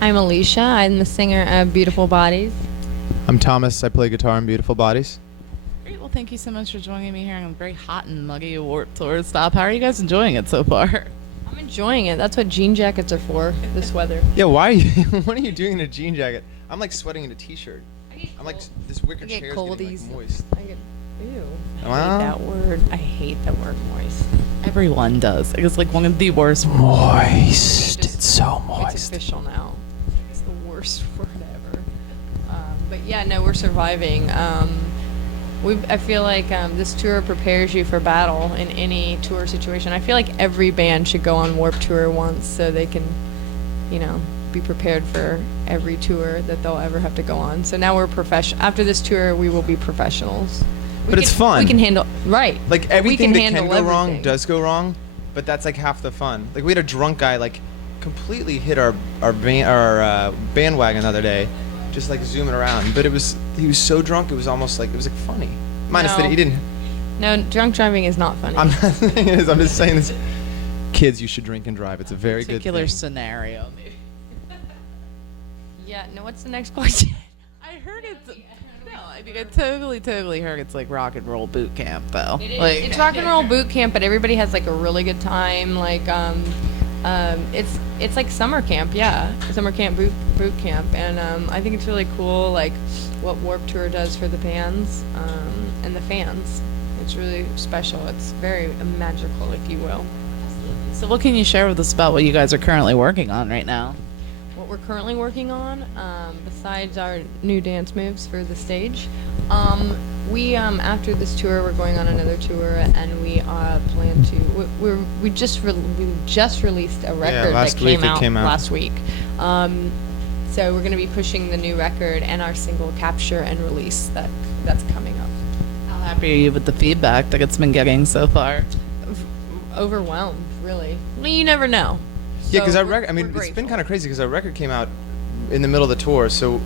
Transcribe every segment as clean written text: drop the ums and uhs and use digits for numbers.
I'm Alicia. I'm the singer of Beautiful Bodies. I'm Thomas. I play guitar in Beautiful Bodies. Great. Well, thank you so much for joining me here on a very hot and muggy Warped Tour stop. How are you guys enjoying it so far? I'm enjoying it. That's what jean jackets are for, this weather. Yeah, why are you, what are you doing in a jean jacket? I'm like sweating in a t-shirt. I'm like, this wicker chair is getting like moist. I get, ew. I hate that word. I hate the word moist. Everyone does. It's like one of the worst. Moist. It's so moist. It's official now. It's the worst word ever. But yeah, no, we're surviving. I feel like this tour prepares you for battle in any tour situation. I feel like every band should go on Warped Tour once so they can, be prepared for every tour that they'll ever have to go on. So now we're professional. After this tour, we will be professionals. But it's fun. We can handle, right. Like everything that can handle go wrong everything. does go wrong, but that's like half the fun. Like we had a drunk guy like completely hit our bandwagon the other day, just like zooming around. But he was so drunk it was almost like funny. Minus that he didn't. No, drunk driving is not funny. I'm not saying it is. I'm just saying this. Kids, you should drink and drive. It's a very good particular thing. scenario. Maybe. Yeah. No. What's the next question? I heard it's. No, I mean I totally heard it's like rock and roll boot camp though. It's rock and roll boot camp, but everybody has like a really good time. Like it's like summer camp, yeah, summer camp boot camp, and I think it's really cool, like what Warped Tour does for the bands and the fans. It's really special. It's very magical, if you will. So what can you share with us about what you guys are currently working on right now? What we're currently working on, besides our new dance moves for the stage, we after this tour we're going on another tour, and we plan to we just released a record that came out last week. So we're going to be pushing the new record and our single Capture and Release that's coming up. How happy are you with the feedback that it's been getting so far? Overwhelmed, really. Well, you never know. Yeah, because So our record, it's grateful. been kind of crazy because our record came out in the middle of the tour. So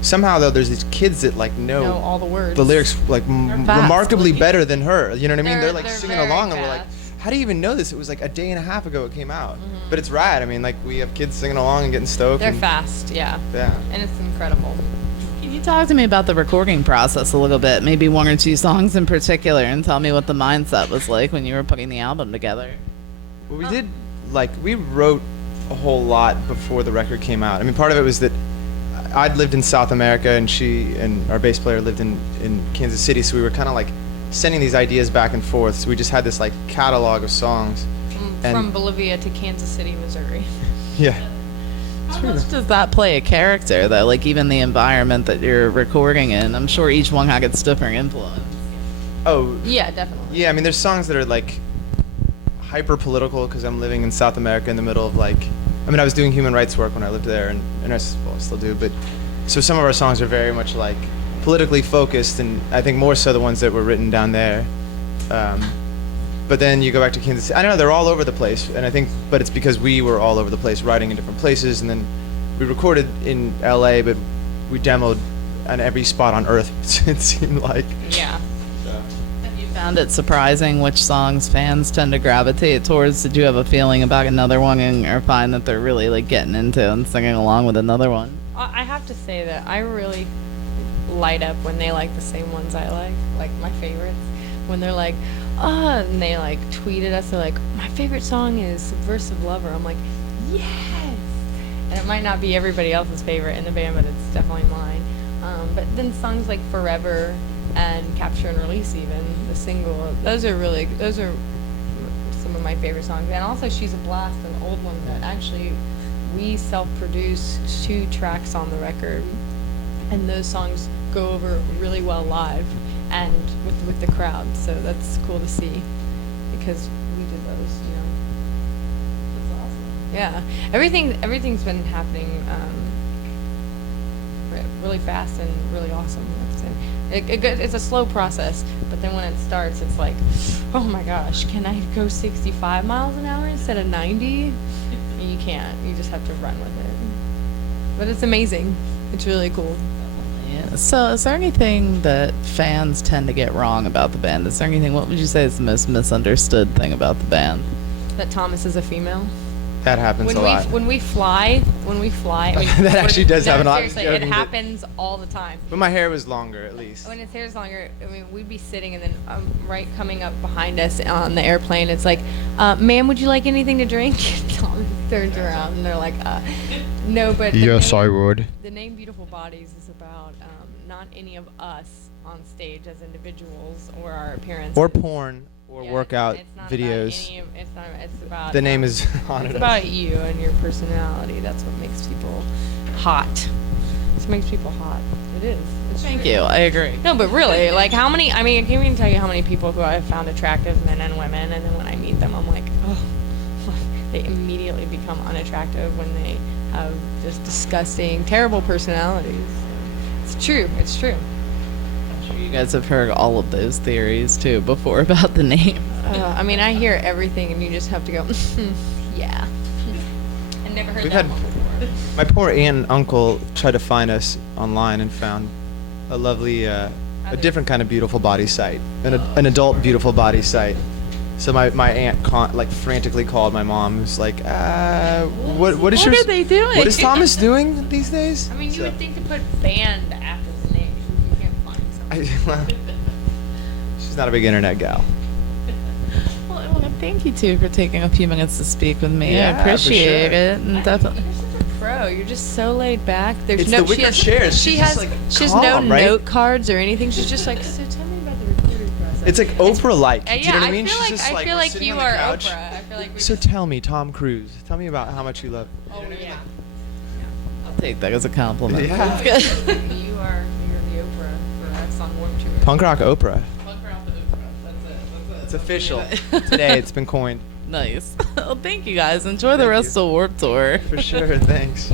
somehow, though, there's these kids that like know all the words. the lyrics like fast. remarkably better than her. You know what I mean? They're like They're singing very along, and we're like, fast. how do you even know this? It was like a day and a half ago it came out. Mm-hmm. But it's rad. I mean, like we have kids singing along and getting stoked. They're and, fast, yeah. Yeah. And it's incredible. Can you talk to me about the recording process a little bit? Maybe one or two songs in particular, and tell me what the mindset was like when you were putting the album together. Well, we did we wrote a whole lot before the record came out. I mean, part of it was that I'd lived in South America and she and our bass player lived in Kansas City, so we were kind of like sending these ideas back and forth. So we just had this like catalog of songs. From Bolivia to Kansas City, Missouri. Yeah. How much does that play a character, though? Like, even the environment that you're recording in, I'm sure each one had its different influence. Oh. Yeah, definitely. Yeah, I mean, there's songs that are like hyper political because I'm living in South America in the middle of like, I was doing human rights work when I lived there, and I still do, but so some of our songs are very much like politically focused, and I think more so the ones that were written down there. But then you go back to Kansas City. I don't know, they're all over the place, and I think, but it's because we were all over the place writing in different places, and then we recorded in LA, but we demoed on every spot on earth, it seemed like. Yeah. Have you found it surprising which songs fans tend to gravitate towards? Did you have a feeling about another one or find that they're really like getting into and singing along with another one? I have to say that I really light up when they like the same ones I like my favorites. When they're like, and they like tweeted us, they're like, my favorite song is Subversive Lover. I'm like, yes! And it might not be everybody else's favorite in the band, but it's definitely mine. But then songs like Forever and Capture and Release, even the single, those are some of my favorite songs. And also She's a Blast, an old one that actually we self-produced 2 tracks on the record, and those songs go over really well live and with the crowd, so that's cool to see because we did those, That's awesome. Yeah, everything's been happening really fast and really awesome. It's a slow process, but then when it starts, it's like, oh my gosh, can I go 65 miles an hour instead of 90? You can't. You just have to run with it. But it's amazing. It's really cool. Yeah. So is there anything that fans tend to get wrong about the band? What would you say is the most misunderstood thing about the band? That Thomas is a female. That happens a lot. When we fly, I mean, That actually does happen a lot. Seriously, it happens all the time. But my hair was longer, at least. When his hair's longer, I mean, we'd be sitting, and then right coming up behind us on the airplane, it's like, "Ma'am, would you like anything to drink?" Tom turns around, and they're like, "No, but." Yes, I would. The name Beautiful Bodies is about not any of us on stage as individuals or our appearance. Or porn, or workout videos. It's about. The name is on it. It's about you and your personality. That's what makes people hot. It's what makes people hot. It is. Thank you. I agree. No, but really, like how many? I mean, I can't even tell you how many people who I've found attractive, men and women, and then when I meet them, I'm like, oh, they immediately become unattractive when they have just disgusting, terrible personalities. It's true. It's true. I'm sure you guys have heard all of those theories too before about the name. I mean, I hear everything, and you just have to go, yeah. I never heard that one before. My poor aunt and uncle tried to find us online and found a lovely, a different kind of beautiful body site, an adult beautiful body site. So my aunt frantically called my mom, who's like, what is What are they doing? What is Thomas doing these days? I mean, you would think to put band after the name. You can't find something. She's not a big internet gal. Well, thank you too for taking a few minutes to speak with me. Yeah, I appreciate for sure. it, and definitely. You're such a pro. You're just so laid back. There's It's no. the wicker chairs. She She's has. just, like, she has calm, no right? note cards or anything. She's just like. So tell me about the recruiting process. It's like Oprah-like. Do you know what I mean? feel She's like just I feel we're like sitting you on the are couch. Oprah. I feel like we So just, tell me, Tom Cruise. Tell me about how much you love. oh yeah. I'll take that as a compliment. Yeah. That's good. You're the Oprah for X on Warped Tour. Punk rock Oprah. Punk rock Oprah. That's it. It's official. Today it's been coined. Nice. Well, thank you guys. Enjoy the rest of Warped Tour. For sure. Thanks.